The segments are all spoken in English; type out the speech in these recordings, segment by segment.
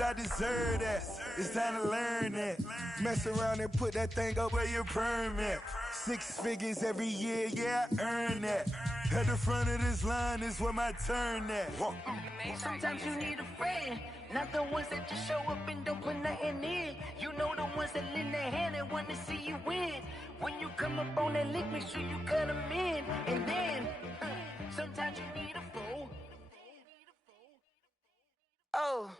cause I deserve that. It's time to learn that. Mess around and put that thing up where your permit. 6 figures every year, yeah, I earn that. At the front of this line is where my turn at. Sometimes you need a friend, not the ones that just show up and don't put nothing in. You know the ones that lend their hand and want to see you win. When you come up on that lick, make sure you cut them in. And then, sometimes you need a fool. Oh,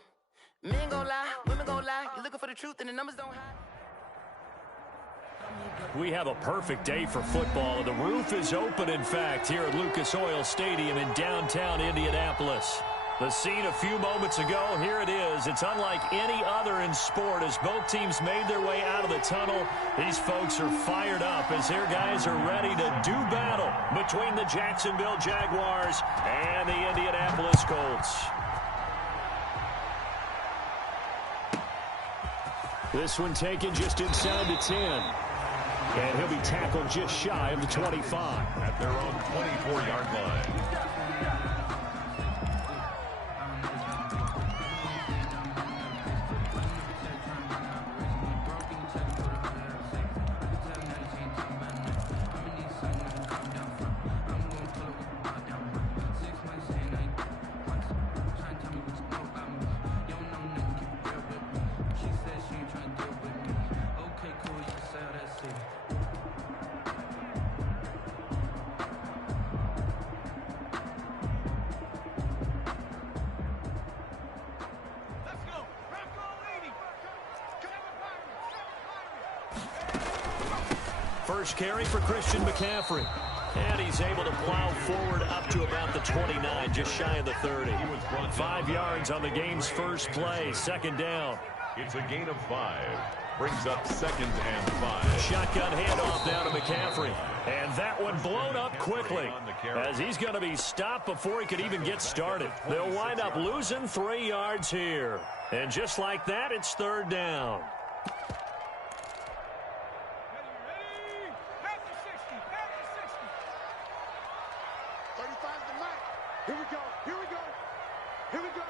men gon' lie, women gon' lie. You're looking for the truth and the numbers don't hide. We have a perfect day for football, and the roof is open, in fact, here at Lucas Oil Stadium in downtown Indianapolis. The scene a few moments ago, here it is. It's unlike any other in sport as both teams made their way out of the tunnel. These folks are fired up as their guys are ready to do battle between the Jacksonville Jaguars and the Indianapolis Colts. This one taken just inside the 10. And he'll be tackled just shy of the 25. At their own 24-yard line. First carry for Christian McCaffrey. And he's able to plow forward up to about the 29, just shy of the 30. 5 yards on the game's first play, second down. It's a gain of 5. Brings up 2nd and 5. Shotgun handoff now to McCaffrey. And that one blown up quickly as he's going to be stopped before he could even get started. They'll wind up losing 3 yards here. And just like that, it's 3rd down. Here we go. Here we go. Here we go.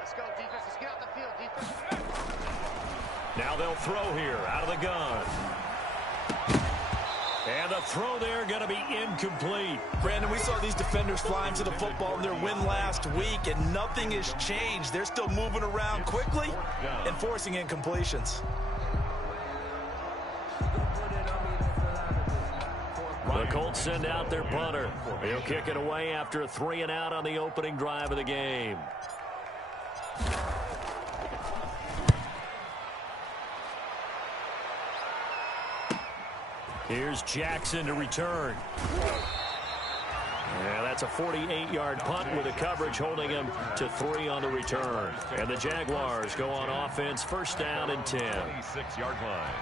Let's go, defense. Let's get out the field, defense. Now they'll throw here out of the gun. And the throw there going to be incomplete. Brandon, we saw these defenders flying to the football in their win last week, and nothing has changed. They're still moving around quickly and forcing incompletions. The Colts send out their punter. He'll kick it away after a 3 and out on the opening drive of the game. Here's Jackson to return. Yeah, that's a 48-yard punt with the coverage holding him to 3 on the return. And the Jaguars go on offense, first down and 10. 26-yard line.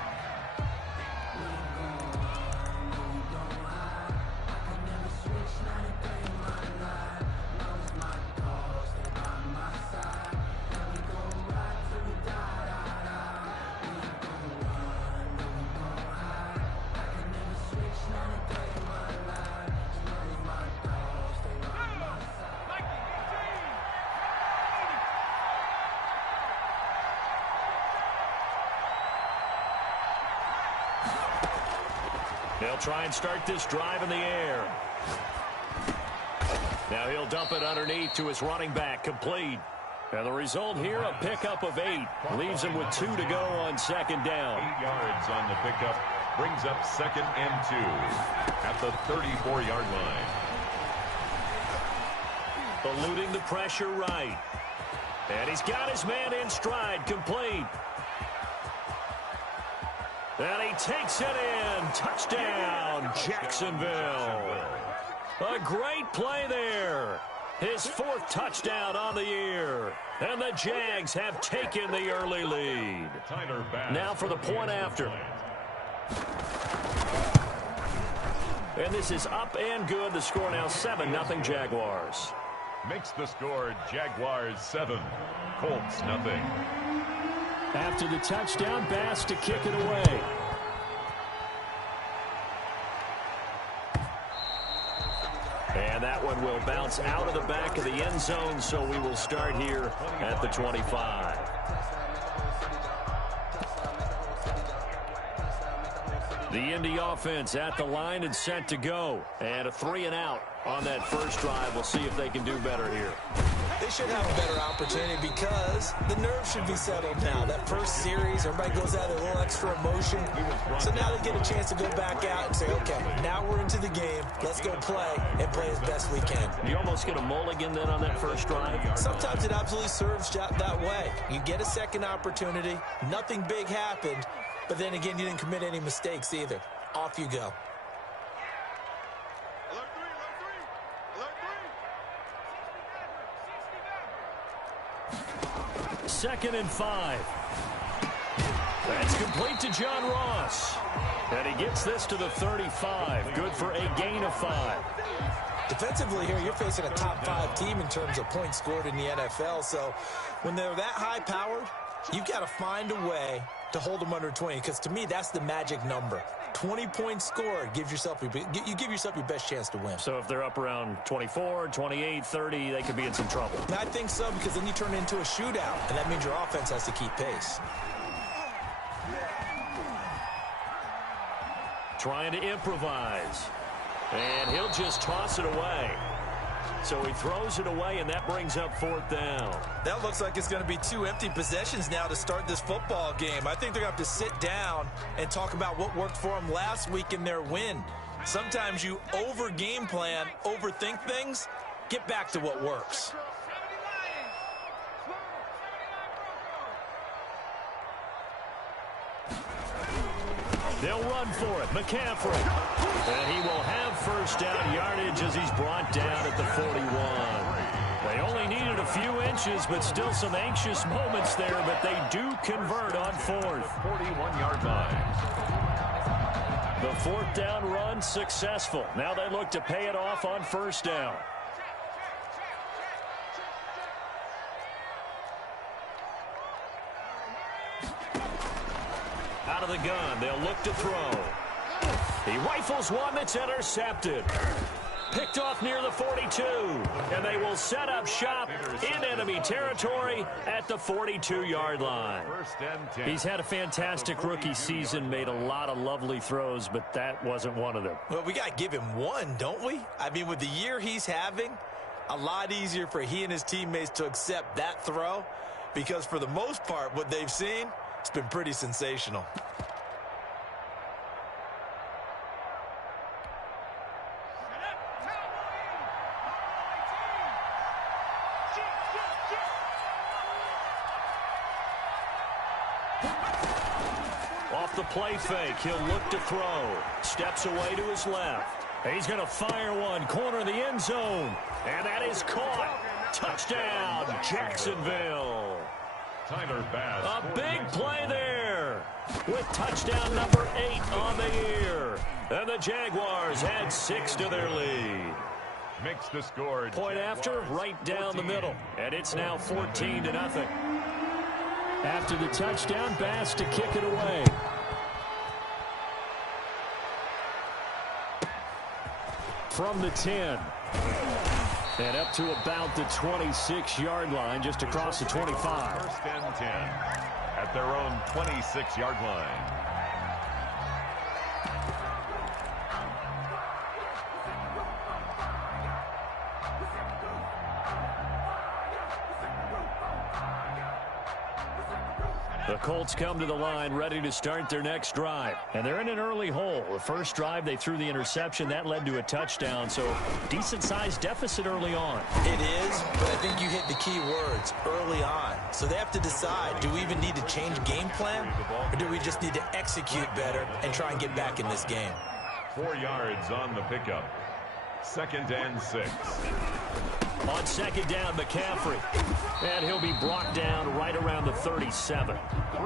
They'll try and start this drive in the air. Now he'll dump it underneath to his running back, complete. And the result here, a pickup of 8. Leaves him with 2 to go on second down. 8 yards on the pickup. Brings up 2nd and 2 at the 34-yard line. Eluding the pressure right. And he's got his man in stride, complete. And he takes it in. Touchdown, Jacksonville. A great play there. His 4th touchdown on the year. And the Jags have taken the early lead. Now for the point after. And this is up and good. The score now 7-0 Jaguars. Makes the score Jaguars 7, Colts 0. After the touchdown, Bass to kick it away. And that one will bounce out of the back of the end zone, so we will start here at the 25. The Indy offense at the line and set to go. And a 3-and-out on that first drive. We'll see if they can do better here. They should have a better opportunity because the nerves should be settled now. That first series, everybody goes out with a little extra emotion. So now they get a chance to go back out and say, okay, now we're into the game. Let's go play and play as best we can. You almost get a mulligan then on that first drive? Sometimes it absolutely serves that way. You get a second opportunity. Nothing big happened. But then again, you didn't commit any mistakes either. Off you go. Second and 5. That's complete to John Ross. And he gets this to the 35. Good for a gain of 5. Defensively here, you're facing a top 5 team in terms of points scored in the NFL. So when they're that high-powered, you've got to find a way to hold them under 20. Because to me, that's the magic number. 20 points scored, you give yourself your best chance to win. So if they're up around 24, 28, 30, they could be in some trouble. I think so, because then you turn it into a shootout, and that means your offense has to keep pace. Trying to improvise. And he'll just toss it away. So he throws it away, and that brings up 4th down. That looks like it's going to be 2 empty possessions now to start this football game. I think they're going to have to sit down and talk about what worked for them last week in their win. Sometimes you over-game plan, overthink things. Get back to what works. They'll run for it. McCaffrey. And he will have first down yardage as he's brought down at the 41. They only needed a few inches, but still some anxious moments there, but they do convert on 4th. 41-yard line. The 4th down run successful. Now they look to pay it off on first down. Out of the gun, they'll look to throw. He rifles one that's intercepted. Picked off near the 42. And they will set up shop in enemy territory at the 42-yard line. He's had a fantastic rookie season, made a lot of lovely throws, but that wasn't one of them. Well, we got to give him one, don't we? I mean, with the year he's having, a lot easier for he and his teammates to accept that throw, because for the most part, what they've seen, it's been pretty sensational. Off the play fake, he'll look to throw. Steps away to his left. He's going to fire one, corner of the end zone. And that is caught. Touchdown, Jacksonville. Tyler Bass. A big play there with touchdown number 8 on the year. And the Jaguars add 6 to their lead. Makes the score. Point after, right down the middle. And it's now 14-0. After the touchdown, Bass to kick it away. From the 10. And up to about the 26-yard line, just across the 25. First and 10 at their own 26-yard line. The Colts come to the line ready to start their next drive. And they're in an early hole. The first drive, they threw the interception. That led to a touchdown. So decent-sized deficit early on. It is, but I think you hit the key words, early on. So they have to decide, do we even need to change game plan? Or do we just need to execute better and try and get back in this game? 4 yards on the pickup. 2nd and 6. On second down, McCaffrey. And he'll be brought down right around the 37.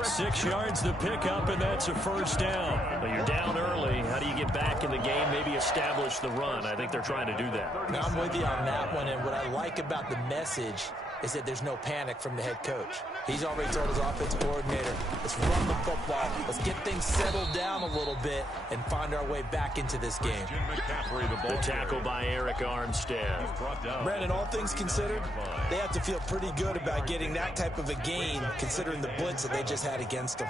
6 yards the pickup, and that's a first down. But you're down early. How do you get back in the game, maybe establish the run? I think they're trying to do that. Now I'm with you on that one, and what I like about the message is that there's no panic from the head coach. He's already told his offensive coordinator, let's run the football, let's get things settled down a little bit and find our way back into this game. The tackle by Eric Armstead. Brandon, all things considered, they have to feel pretty good about getting that type of a gain considering the blitz that they just had against them.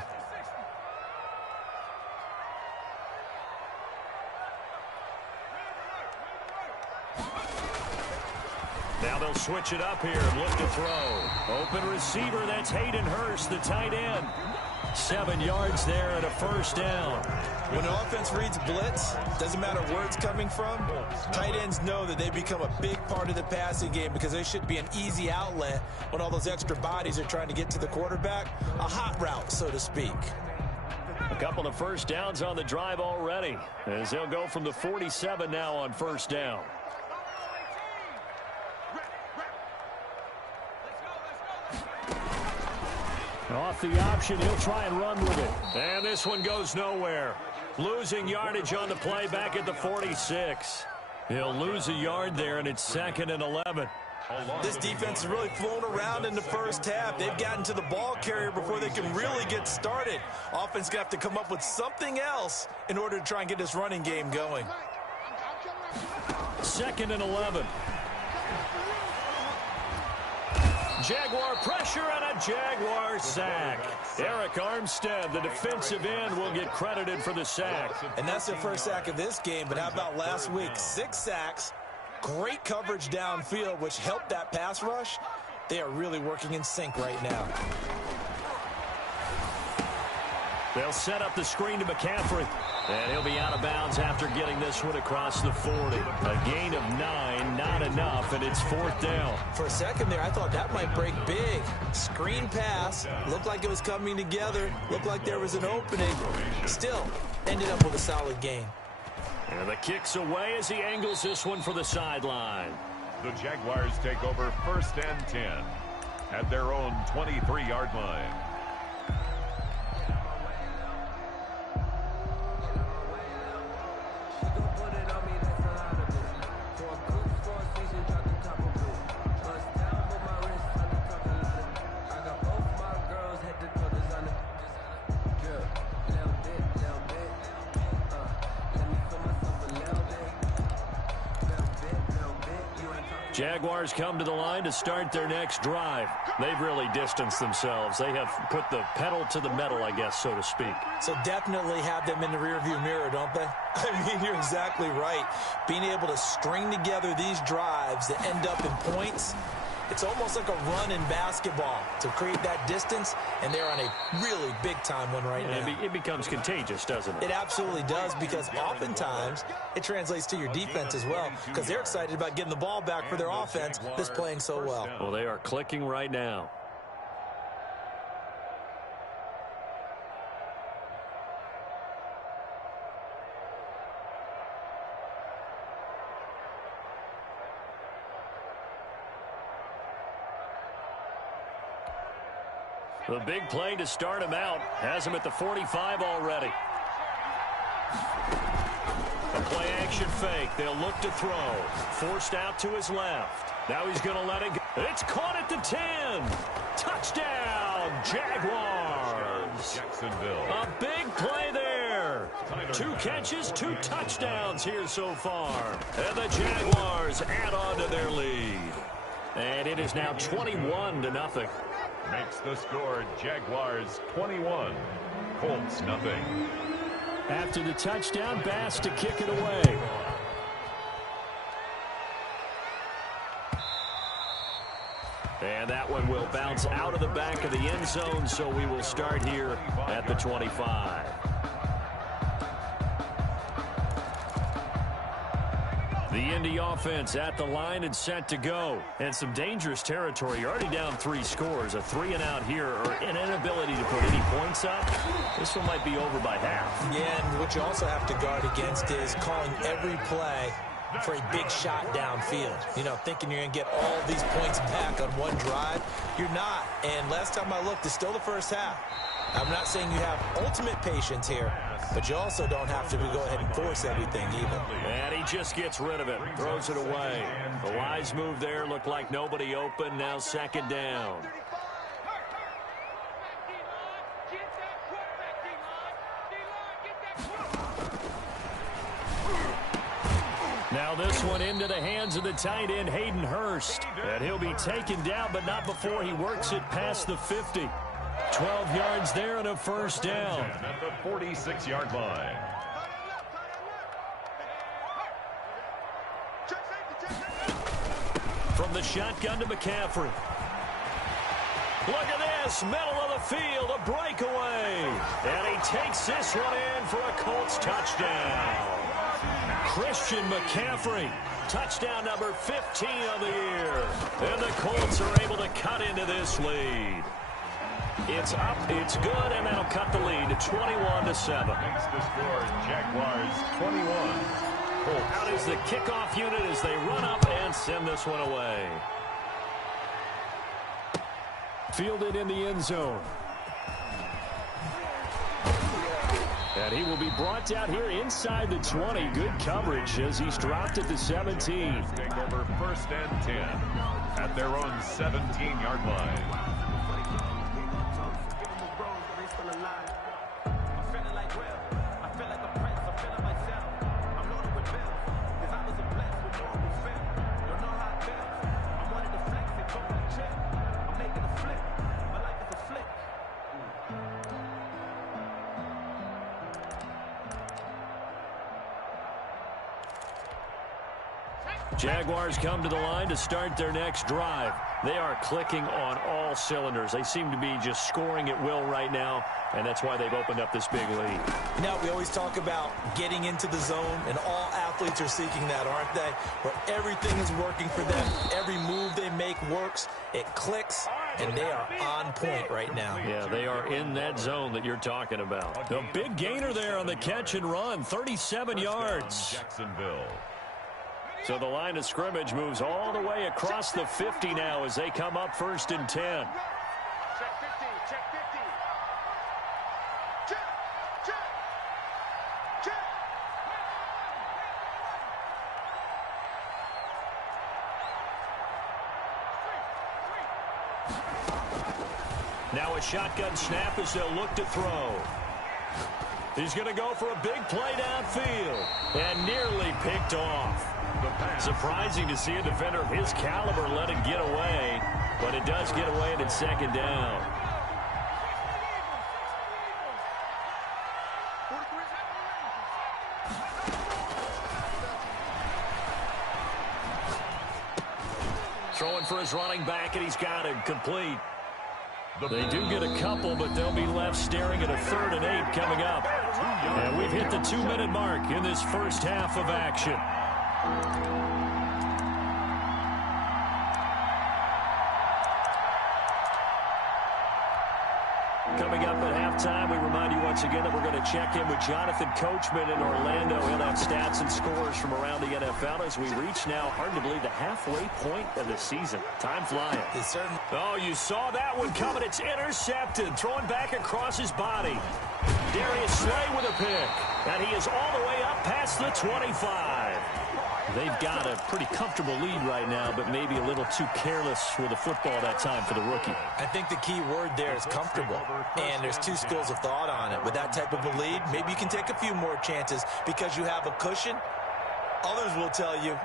Now they'll switch it up here and look to throw. Open receiver, that's Hayden Hurst, the tight end. 7 yards there and a first down. When an offense reads blitz, doesn't matter where it's coming from, tight ends know that they become a big part of the passing game because they should be an easy outlet when all those extra bodies are trying to get to the quarterback. A hot route, so to speak. A couple of first downs on the drive already, as they'll go from the 47 now on first down. Off the option, he'll try and run with it. And this one goes nowhere. Losing yardage on the play back at the 46. He'll lose a yard there, and it's 2nd and 11. This defense has really flown around in the first half. They've gotten to the ball carrier before they can really get started. Offense going to have to come up with something else in order to try and get this running game going. 2nd and 11. Jaguar pressure and a Jaguar sack. Eric Armstead, the defensive end, will get credited for the sack. And that's their first sack of this game, but how about last week? 6 sacks, great coverage downfield, which helped that pass rush. They are really working in sync right now. They'll set up the screen to McCaffrey. And he'll be out of bounds after getting this one across the 40. A gain of 9, not enough, and it's 4th down. For a second there, I thought that might break big. Screen pass, looked like it was coming together, looked like there was an opening. Still, ended up with a solid gain. And the kick's away as he angles this one for the sideline. The Jaguars take over 1st and 10 at their own 23-yard line. Jaguars come to the line to start their next drive. They've really distanced themselves. They have put the pedal to the metal, I guess, so to speak. So definitely have them in the rearview mirror, don't they? I mean, you're exactly right. Being able to string together these drives that end up in points, it's almost like a run in basketball to create that distance, and they're on a really big-time one right now. It becomes contagious, doesn't it? It absolutely does, because oftentimes it translates to your defense as well, because they're excited about getting the ball back for their offense that's playing so well. Well, they are clicking right now. The big play to start him out has him at the 45 already. A play action fake. They'll look to throw. Forced out to his left. Now he's going to let it go. It's caught at the 10. Touchdown, Jaguars. Jacksonville. A big play there. 2 catches, 2 touchdowns here so far. And the Jaguars add on to their lead. And it is now 21-0. Makes the score Jaguars 21, Colts nothing. After the touchdown, Bass to kick it away. And that one will bounce out of the back of the end zone, so we will start here at the 25. The Indy offense at the line and set to go. And some dangerous territory. You're already down 3 scores. A 3-and-out here, or an inability to put any points up. This one might be over by half. Yeah, and what you also have to guard against is calling every play for a big shot downfield. You know, thinking you're going to get all these points back on one drive. You're not. And last time I looked, it's still the first half. I'm not saying you have ultimate patience here, but you also don't have to go ahead and force everything either. And he just gets rid of it, throws it away. The wise move there, looked like nobody open, now second down. Now this one into the hands of the tight end, Hayden Hurst. And he'll be taken down, but not before he works it past the 50. 12 yards there and a first down. At the 46-yard line. From the shotgun to McCaffrey. Look at this, middle of the field, a breakaway. And he takes this one in for a Colts touchdown. Christian McCaffrey, touchdown number 15 of the year. And the Colts are able to cut into this lead. It's up, it's good, and that'll cut the lead to 21-7. Makes the score, Jaguars 21. Colts. Out is the kickoff unit as they run up and send this one away. Fielded in the end zone. And he will be brought down here inside the 20. Good coverage as he's dropped at the 17. Take over 1st and 10 at their own 17-yard line. Jaguars come to the line to start their next drive. They are clicking on all cylinders. They seem to be just scoring at will right now, and that's why they've opened up this big lead. Now, we always talk about getting into the zone, and all athletes are seeking that, aren't they? Where everything is working for them. Every move they make works. It clicks, and they are on point right now. Yeah, they are in that zone that you're talking about. The big gainer there on the catch and run, 37 yards. Jacksonville. So the line of scrimmage moves all the way across the 50 now as they come up 1st and 10. Check 50, check 50. Check, check, check. Now a shotgun snap as they'll look to throw. He's going to go for a big play downfield and nearly picked off. Surprising to see a defender of his caliber let it get away, but it does get away and it's second down. Throwing for his running back, and he's got him complete. They do get a couple, but they'll be left staring at a 3rd and 8 coming up. And we've hit the 2-minute mark in this first half of action. Coming up at halftime, we remind you once again that we're going to check in with Jonathan Coachman in Orlando. He'll have stats and scores from around the NFL as we reach now, hard to believe, the halfway point of the season. Time flying. Oh, you saw that one coming. It's intercepted. Throwing back across his body. Darius Slay with a pick. And he is all the way up past the 25. They've got a pretty comfortable lead right now, but maybe a little too careless with the football that time for the rookie. I think the key word there is comfortable, and there's two schools of thought on it. With that type of a lead, maybe you can take a few more chances because you have a cushion. Others will tell you,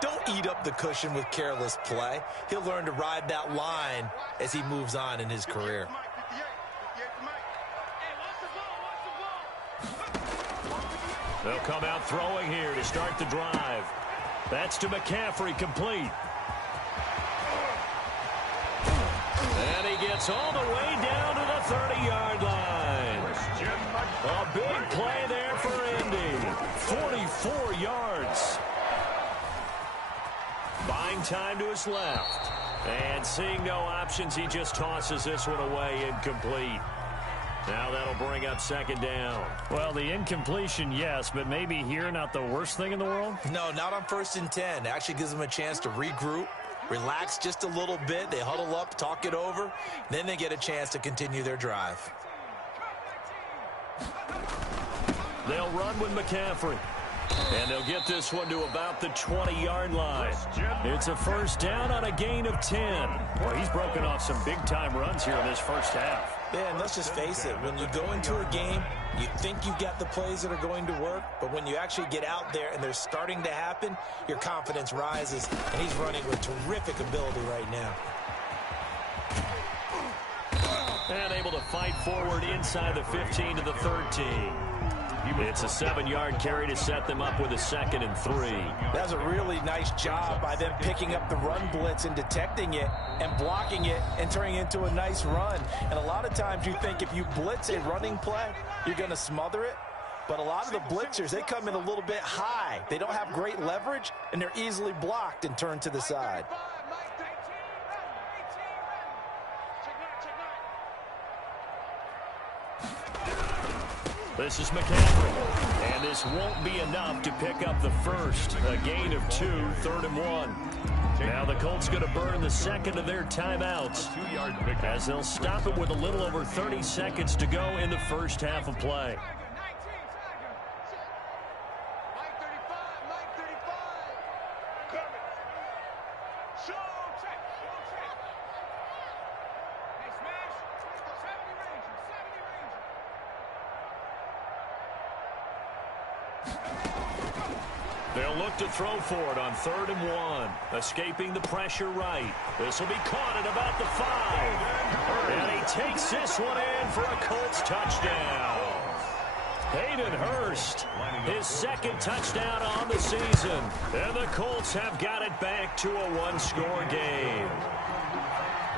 don't eat up the cushion with careless play. He'll learn to ride that line as he moves on in his career. They'll come out throwing here to start the drive. That's to McCaffrey, complete. And he gets all the way down to the 30-yard line. A big play there for Indy. 44 yards. Buying time to his left. And seeing no options, he just tosses this one away incomplete. Now that'll bring up second down. Well, the incompletion, yes, but maybe here not the worst thing in the world? No, not on 1st and 10. It actually gives them a chance to regroup, relax just a little bit. They huddle up, talk it over. Then they get a chance to continue their drive. They'll run with McCaffrey. And they'll get this one to about the 20-yard line. It's a first down on a gain of 10. Well, he's broken off some big-time runs here in this first half. Yeah, and let's just face it. When you go into a game, you think you've got the plays that are going to work, but when you actually get out there and they're starting to happen, your confidence rises, and he's running with terrific ability right now. And able to fight forward inside the 15 to the 13. It's a 7-yard carry to set them up with a 2nd and 3. That's a really nice job by them picking up the run blitz and detecting it and blocking it and turning it into a nice run. And a lot of times you think if you blitz a running play, you're going to smother it. But a lot of the blitzers, they come in a little bit high. They don't have great leverage, and they're easily blocked and turned to the side. This is McCaffrey, and this won't be enough to pick up the first. A gain of 2, 3rd and 1. Now the Colts going to burn the second of their timeouts as they'll stop it with a little over 30 seconds to go in the first half of play. They'll look to throw for it on 3rd and 1. Escaping the pressure right. This will be caught at about the 5. And he takes this one in for a Colts touchdown. Hayden Hurst, his 2nd touchdown on the season. And the Colts have got it back to a 1-score game.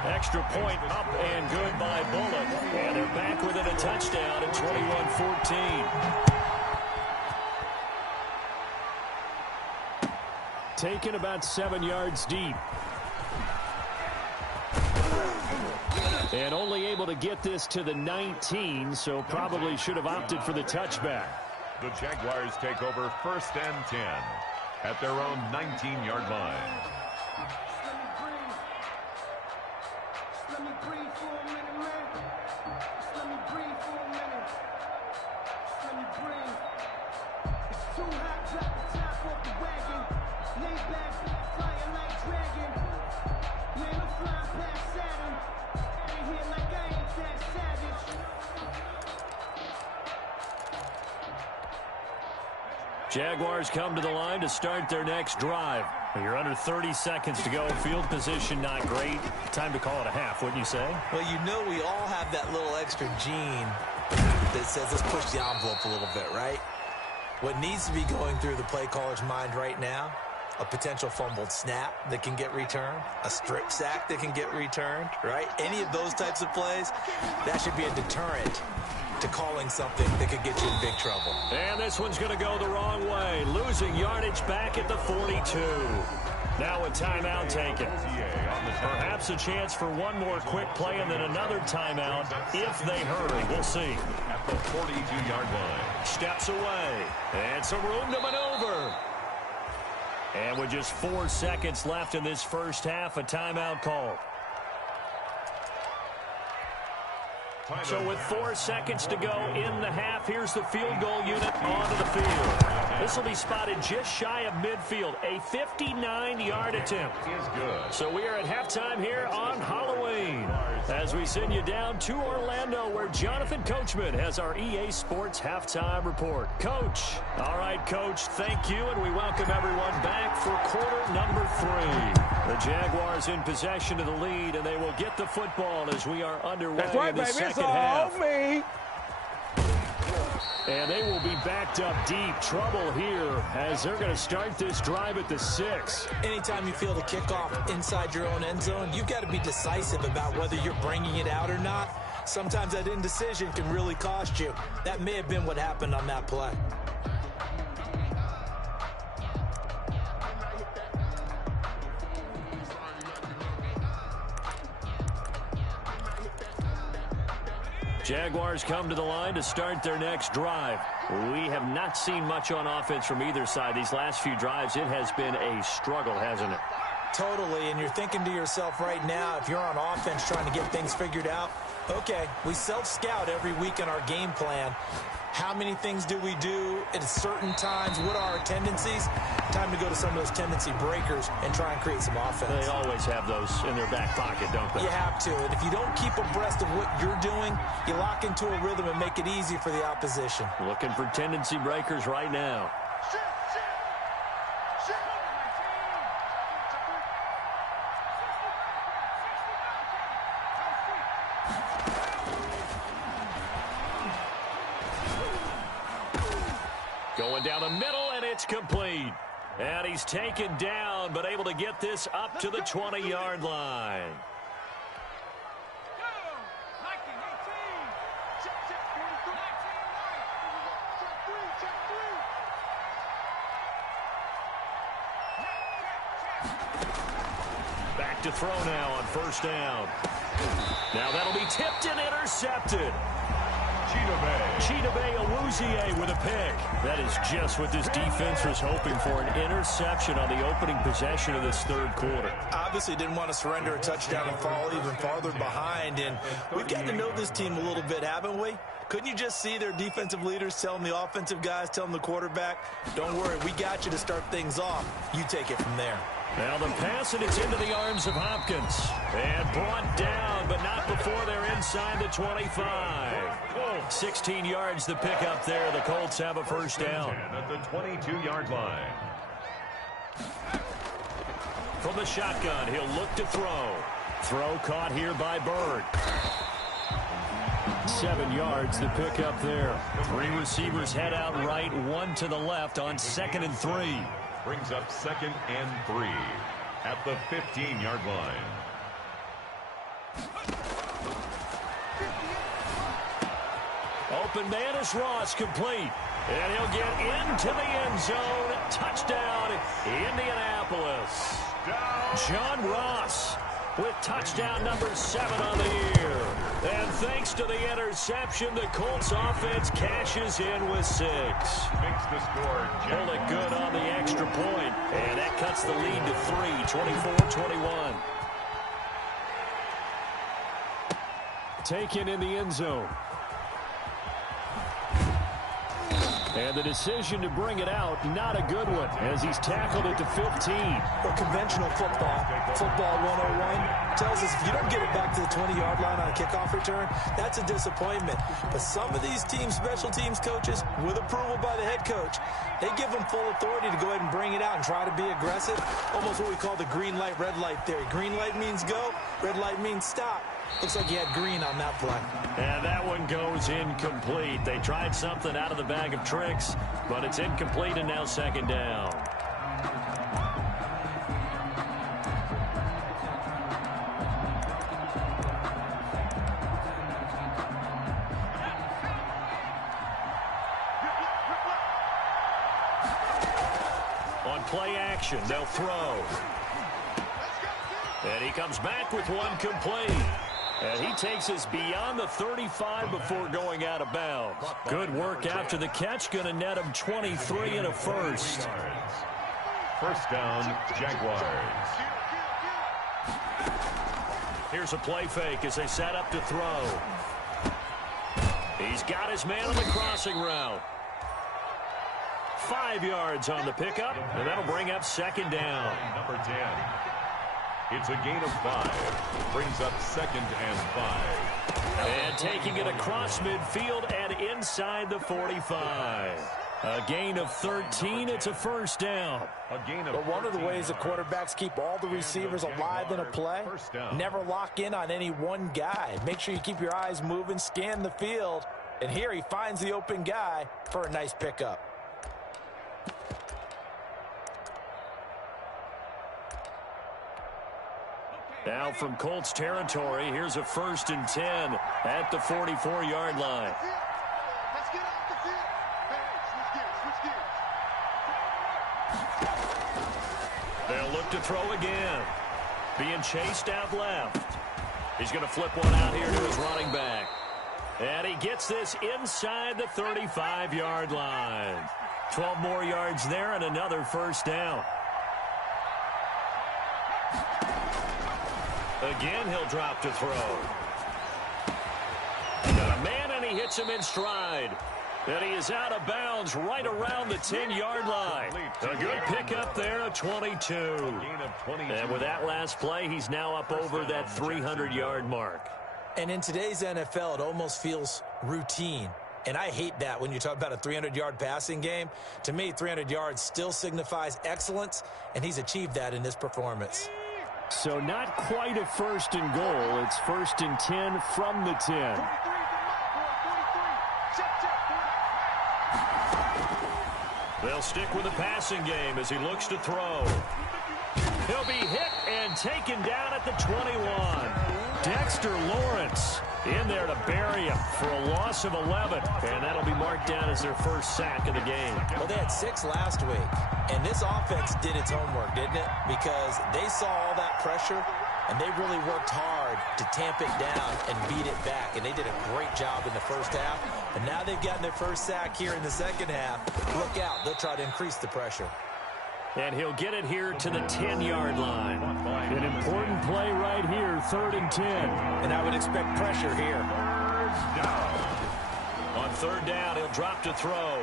Extra point up and good by Bullock. And they're back within a touchdown at 21-14. Taken about 7 yards deep. And only able to get this to the 19, so probably should have opted for the touchback. The Jaguars take over 1st and 10 at their own 19-yard line. Let me breathe for a minute, man. Let me breathe for a minute. Let me breathe. It's too hot, drop the top off the wagon. Lay back, flying like dragon. Man, I'm flying past Saturn. Out of here like I ain't that savage. Jaguars come to the line to start their next drive. You're under 30 seconds to go. Field position not great. Time to call it a half, wouldn't you say? Well, you know we all have that little extra gene that says let's push the envelope a little bit, right? What needs to be going through the play caller's mind right now, a potential fumbled snap that can get returned, a strip sack that can get returned, right? Any of those types of plays, that should be a deterrent to calling something that could get you in big trouble. And this one's going to go the wrong way. Losing yardage back at the 42. Now a timeout taken. Perhaps a chance for one more quick play and then another timeout if they hurry. We'll see. At the 42-yard line. Steps away. And some room to maneuver. And with just 4 seconds left in this first half, a timeout called. So with 4 seconds to go in the half, here's the field goal unit onto the field. This will be spotted just shy of midfield. A 59-yard attempt. Is good. So we are at halftime here on Halloween as we send you down to Orlando where Jonathan Coachman has our EA Sports halftime report. Coach. All right, Coach, thank you, and we welcome everyone back for quarter number 3. The Jaguars in possession of the lead, and they will get the football as we are underway in the second half. Me. And they will be backed up deep. Trouble here as they're going to start this drive at the 6. Anytime you feel the kickoff inside your own end zone, you've got to be decisive about whether you're bringing it out or not. Sometimes that indecision can really cost you. That may have been what happened on that play. Jaguars come to the line to start their next drive. We have not seen much on offense from either side. These last few drives, it has been a struggle, hasn't it? Totally, and you're thinking to yourself right now, if you're on offense trying to get things figured out, okay, we self-scout every week in our game plan. How many things do we do at certain times? What are our tendencies? Time to go to some of those tendency breakers and try and create some offense. They always have those in their back pocket, don't they? You have to, and if you don't keep abreast of what you're doing, you lock into a rhythm and make it easy for the opposition. Looking for tendency breakers right now. Going down the middle, and it's complete. And he's taken down, but able to get this up to the 20-yard line. Back to throw now on first down. Now that'll be tipped and intercepted. Chidobe Awuzie with a pick. That is just what this defense was hoping for, an interception on the opening possession of this third quarter. Obviously didn't want to surrender a touchdown and fall even farther behind, and we've gotten to know this team a little bit, haven't we? Couldn't you just see their defensive leaders telling the offensive guys, telling the quarterback, don't worry, we got you to start things off. You take it from there. Now the pass, and it's into the arms of Hopkins. And brought down, but not before they're inside the 25. 16 yards the pickup there. The Colts have a first down. At the 22-yard line. From the shotgun, he'll look to throw. Throw caught here by Bird. 7 yards the pickup there. 3 receivers head out right, 1 to the left on 2nd and 3. Brings up 2nd and 3 at the 15-yard line. Open man is Ross, complete. And he'll get into the end zone. Touchdown, Indianapolis. John Ross with touchdown number 7 on the year. And thanks to the interception, the Colts offense cashes in with 6. Makes the score. Pull it good on the extra point. And that cuts the lead to 3, 24-21. Taken in the end zone. And the decision to bring it out, not a good one, as he's tackled it to 15. Well, conventional football 101, tells us if you don't get it back to the 20-yard line on a kickoff return, that's a disappointment. But some of these teams, special teams coaches, with approval by the head coach, they give them full authority to go ahead and bring it out and try to be aggressive. Almost what we call the green light, red light theory. Green light means go, red light means stop. Looks like he had green on that play. And that one goes incomplete. They tried something out of the bag of tricks, but it's incomplete, and now 2nd down. On play action, they'll throw. And he comes back with one complete. And he takes us beyond the 35 before going out of bounds. Good work after the catch. Going to net him 23 and a first. First down, Jaguars. Here's a play fake as they set up to throw. He's got his man on the crossing route. 5 yards on the pickup, and that'll bring up 2nd down. Number 10. It's a gain of 5. Brings up 2nd and 5. And taking it across midfield and inside the 45. A gain of 13. It's a first down. But one of the ways the quarterbacks keep all the receivers alive in a play, never lock in on any one guy. Make sure you keep your eyes moving, scan the field. And here he finds the open guy for a nice pickup. Now from Colts territory, here's a 1st and 10 at the 44-yard line. Let's get off the field. Hey, switch gears. They'll look to throw again. Being chased out left. He's going to flip one out here to his running back. And he gets this inside the 35-yard line. 12 more yards there and another first down. Again, he'll drop to throw. Got a man, and he hits him in stride. And he is out of bounds right around the 10-yard line. A good pickup there, a 22. And with that last play, he's now up over that 300-yard mark. And in today's NFL, it almost feels routine. And I hate that when you talk about a 300-yard passing game. To me, 300 yards still signifies excellence, and he's achieved that in this performance. So not quite a first and goal. It's first and 10 from the 10. They'll stick with the passing game as he looks to throw. He'll be hit and taken down at the 21. Dexter Lawrence in there to bury him for a loss of 11. And that'll be marked down as their first sack of the game. Well, they had 6 last week. And this offense did its homework, didn't it? Because they saw all that pressure, and they really worked hard to tamp it down and beat it back. And they did a great job in the first half. And now they've gotten their first sack here in the second half. Look out. They'll try to increase the pressure. And he'll get it here to the 10-yard line. An important play right here, 3rd and 10. And I would expect pressure here. On 3rd down, he'll drop to throw.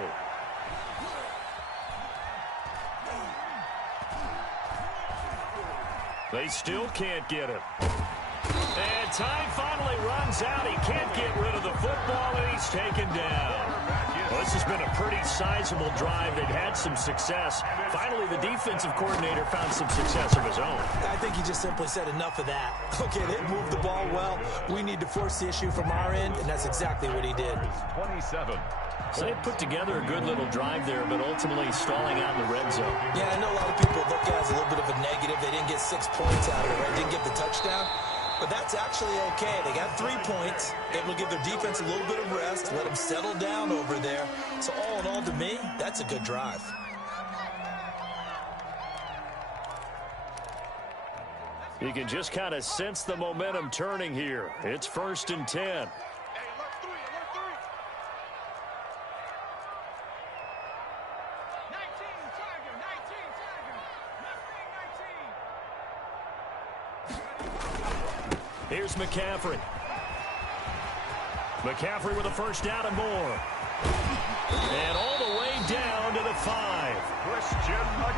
They still can't get him. And time finally runs out. He can't get rid of the football, and he's taken down. Well, this has been a pretty sizable drive. They've had some success. Finally, the defensive coordinator found some success of his own. I think he just simply said enough of that. Okay, they moved the ball well. We need to force the issue from our end, and that's exactly what he did. 27. So they put together a good little drive there, but ultimately stalling out in the red zone. Yeah, I know a lot of people look at it as a little bit of a negative. They didn't get 6 points out of it, right? Didn't get the touchdown. But that's actually okay. They got 3 points. Able to give their defense a little bit of rest, let them settle down over there. So all in all, to me, that's a good drive. You can just kind of sense the momentum turning here. It's 1st and 10. Here's McCaffrey. McCaffrey with a first down and more. And all the way down to the 5.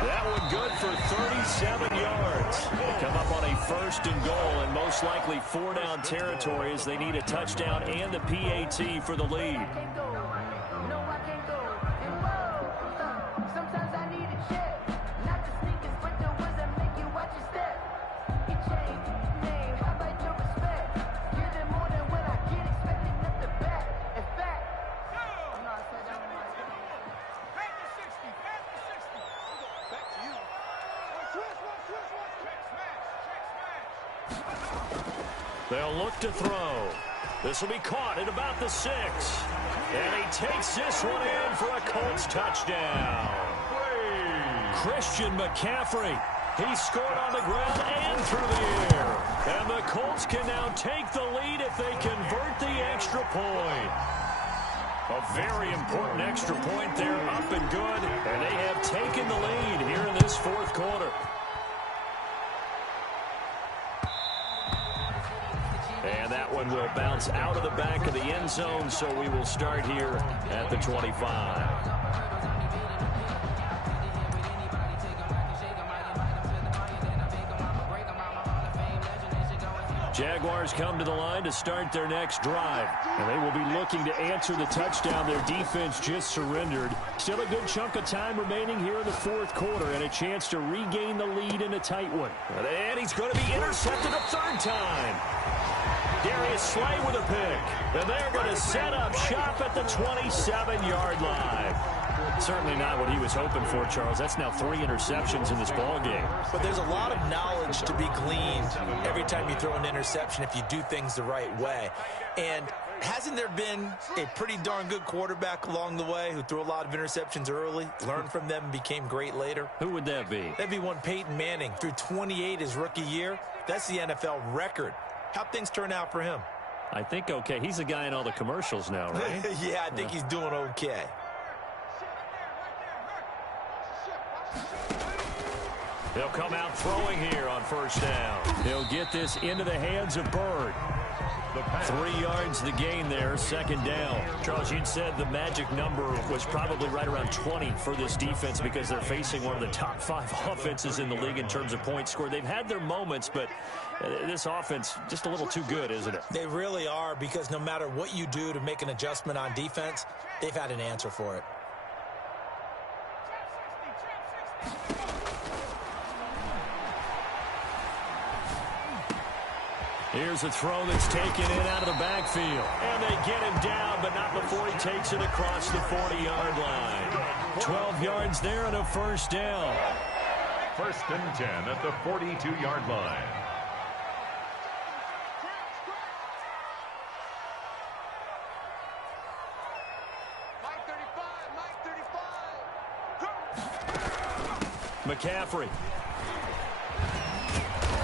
That one good for 37 yards. They come up on a 1st and goal, and most likely 4-down territory as they need a touchdown and the PAT for the lead. They'll look to throw. This will be caught at about the 6. And he takes this one in for a Colts touchdown. Christian McCaffrey. He scored on the ground and through the air. And the Colts can now take the lead if they convert the extra point. A very important extra point there, up and good. And they have taken the lead here in this 4th quarter. And that one will bounce out of the back of the end zone, so we will start here at the 25. Jaguars come to the line to start their next drive. And they will be looking to answer the touchdown their defense just surrendered. Still a good chunk of time remaining here in the 4th quarter and a chance to regain the lead in a tight one. And he's going to be intercepted a 3rd time. Darius Slay with a pick. And they're going to set up shop at the 27-yard line. Certainly not what he was hoping for, Charles. That's now 3 interceptions in this ball game. But there's a lot of knowledge to be gleaned every time you throw an interception if you do things the right way. And hasn't there been a pretty darn good quarterback along the way who threw a lot of interceptions early, learned from them, and became great later? Who would that be? That'd be one Peyton Manning. Threw 28 his rookie year. That's the NFL record. How'd things turn out for him? I think okay. He's the guy in all the commercials now, right? Yeah, I think he's doing okay. They'll come out throwing here on first down. He'll get this into the hands of Bird. 3 yards the gain there, second down. Charles, you said the magic number was probably right around 20 for this defense because they're facing one of the top 5 offenses in the league in terms of points scored. They've had their moments, but this offense just a little too good, isn't it? They really are, because no matter what you do to make an adjustment on defense, they've had an answer for it. Here's a throw that's taken in out of the backfield. And they get him down, but not before he takes it across the 40-yard line. 12 yards there and a first down. First and 10 at the 42-yard line. McCaffrey.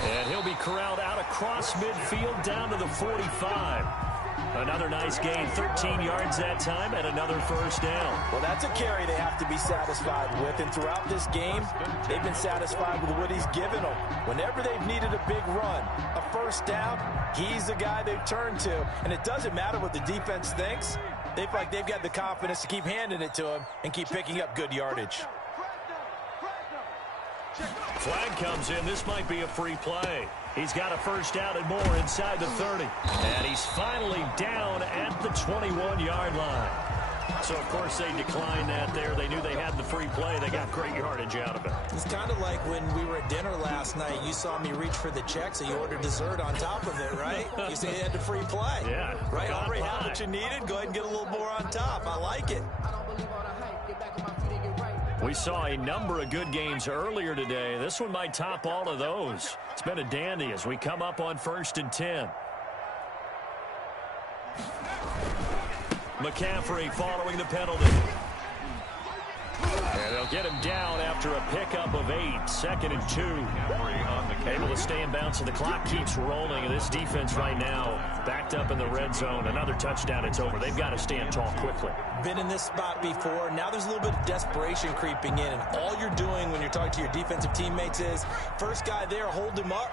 And he'll be corralled out across midfield down to the 45. Another nice gain, 13 yards that time, and another first down. Well, that's a carry they have to be satisfied with, and throughout this game, they've been satisfied with what he's given them. Whenever they've needed a big run, a first down, he's the guy they've turned to, and it doesn't matter what the defense thinks. They feel like they've got the confidence to keep handing it to him and keep picking up good yardage. Flag comes in. This might be a free play. He's got a first down and more inside the 30. And he's finally down at the 21-yard line. So, of course, they declined that there. They knew they had the free play. They got great yardage out of it. It's kind of like when we were at dinner last night. You saw me reach for the check, so you ordered dessert on top of it, right? You said you had the free play. Yeah. Right? Already had what you needed. Go ahead and get a little more on top. I like it. We saw a number of good games earlier today. This one might top all of those. It's been a dandy as we come up on first and 10. McCaffrey following the penalty. And they'll get him down after a pickup of 8, second and 2. Able to stay in bounds, so the clock keeps rolling. And this defense right now backed up in the red zone. Another touchdown, it's over. They've got to stand tall quickly. Been in this spot before. Now there's a little bit of desperation creeping in. And all you're doing when you're talking to your defensive teammates is, first guy there, hold him up.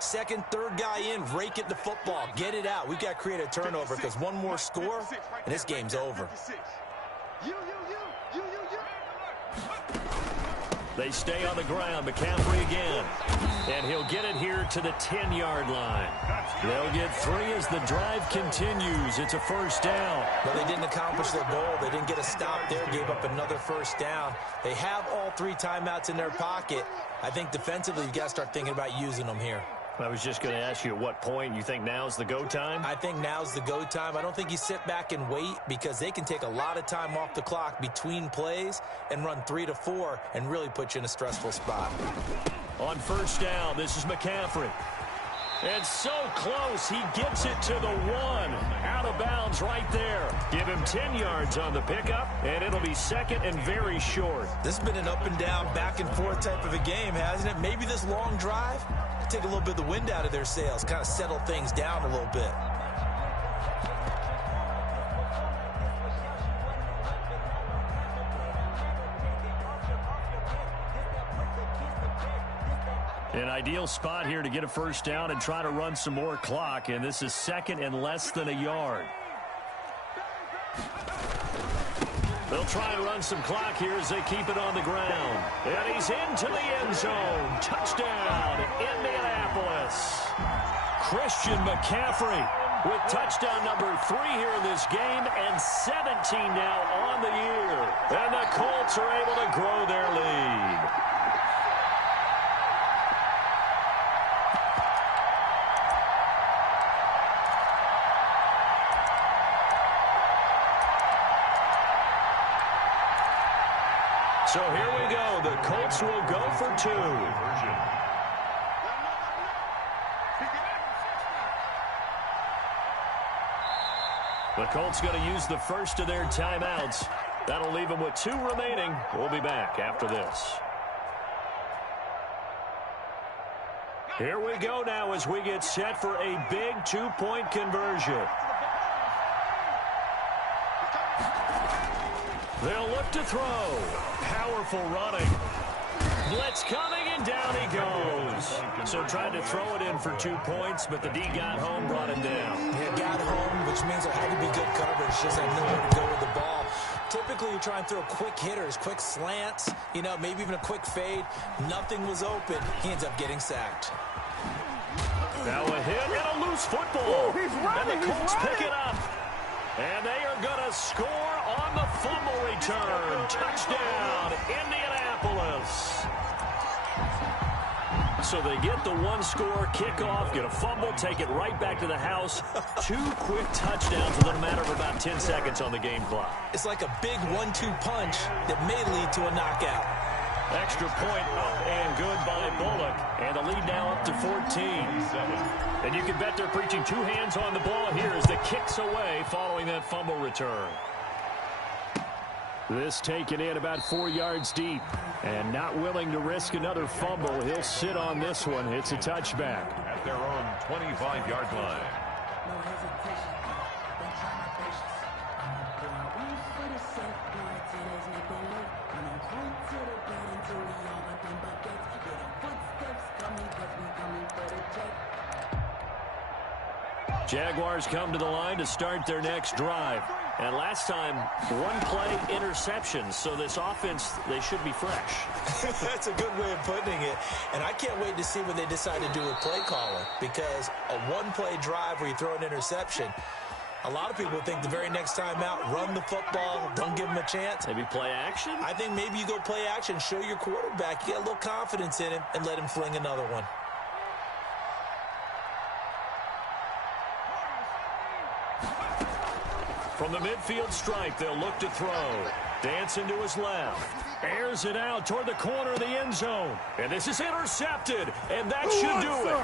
Second, third guy in, rake at the football. Get it out. We've got to create a turnover because one more score, and this game's over. They stay on the ground. McCaffrey again. And he'll get it here to the 10-yard line. They'll get 3 as the drive continues. It's a first down. Well, they didn't accomplish their goal. They didn't get a stop there, gave up another first down. They have all 3 timeouts in their pocket. I think defensively, you've got to start thinking about using them here. I was just going to ask you at what point you think now's the go time? I think now's the go time. I don't think you sit back and wait because they can take a lot of time off the clock between plays and run 3 to 4 and really put you in a stressful spot. On first down, this is McCaffrey. And so close, he gets it to the 1. Out of bounds right there. Give him 10 yards on the pickup, and it'll be second and very short. This has been an up and down, back and forth type of a game, hasn't it? Maybe this long drive take a little bit of the wind out of their sails, kind of settle things down a little bit. An ideal spot here to get a first down and try to run some more clock, and this is second and less than a yard. They'll try and run some clock here as they keep it on the ground. And he's into the end zone. Touchdown, Indianapolis. Christian McCaffrey with touchdown number 3 here in this game and 17 now on the year. And the Colts are able to grow their lead. So here we go. The Colts will go for 2. The Colts going to use the first of their timeouts. That'll leave them with 2 remaining. We'll be back after this. Here we go now as we get set for a big 2-point conversion. They'll look to throw. Powerful running. Blitz coming And down he goes. So tried to throw it in for 2 points, but the D got home, brought him down. Yeah, got home, which means there had to be good coverage. Just had nowhere to go with the ball. Typically, you try and throw quick hitters, quick slants, maybe even a quick fade. Nothing was open. He ends up getting sacked. Now a hit and a loose football. Ooh, he's running, and the Colts pick it up. And they are going to score on the fumble return. Touchdown, Indianapolis. So they get the one-score kickoff, get a fumble, take it right back to the house. 2 quick touchdowns within a matter of about 10 seconds on the game clock. It's like a big 1-2 punch that may lead to a knockout. Extra point up and good by Bullock. And the lead now up to 14. And you can bet they're preaching 2 hands on the ball here as the kick's away following that fumble return. This taken in about 4 yards deep. And not willing to risk another fumble. He'll sit on this one. It's a touchback. At their own 25-yard line. No hesitation. They try my patience. I'm going for the safe boy till there's nothing left. And I'm going to the bed until we all nothing but gets. Yeah, the footsteps coming, cause we coming for the check. Jaguars come to the line to start their next drive. And last time, 1 play interception. So this offense, they should be fresh. That's a good way of putting it. And I can't wait to see what they decide to do with play calling. Because a 1-play drive where you throw an interception, a lot of people think the very next time out, run the football, don't give them a chance. Maybe play action? I think maybe you go play action, show your quarterback, you get a little confidence in him, and let him fling another one. From the midfield stripe, they'll look to throw. Dancing to his left. Airs it out toward the corner of the end zone. And this is intercepted. And that should do it.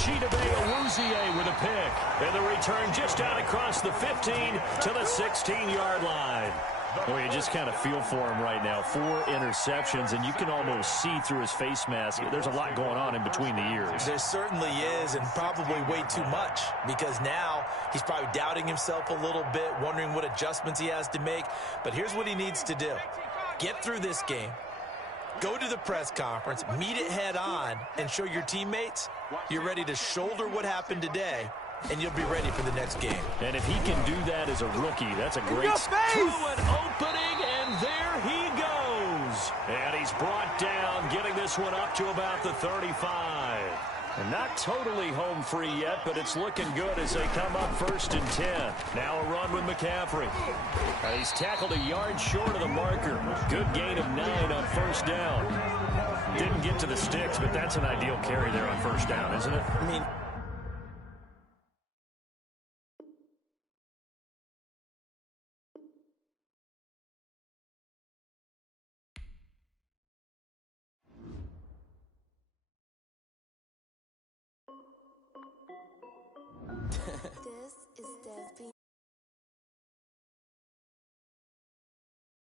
Chidobe Awuzie with a pick. And the return just out across the 15 to the 16-yard line. Well, you just kind of feel for him right now. 4 interceptions, and you can almost see through his face mask. There's a lot going on in between the ears. There certainly is, and probably way too much, because now he's probably doubting himself a little bit, wondering what adjustments he has to make. But here's what he needs to do. Get through this game. Go to the press conference, meet it head on, and show your teammates you're ready to shoulder what happened today, and you'll be ready for the next game. And if he can do that as a rookie, that's a great through an opening, and there he goes. And he's brought down, getting this one up to about the 35. And not totally home free yet, but it's looking good as they come up 1st and 10. Now a run with McCaffrey. He's tackled a yard short of the marker. Good gain of 9 on 1st down. Didn't get to the sticks, but that's an ideal carry there on 1st down, isn't it? I mean, This is Desby.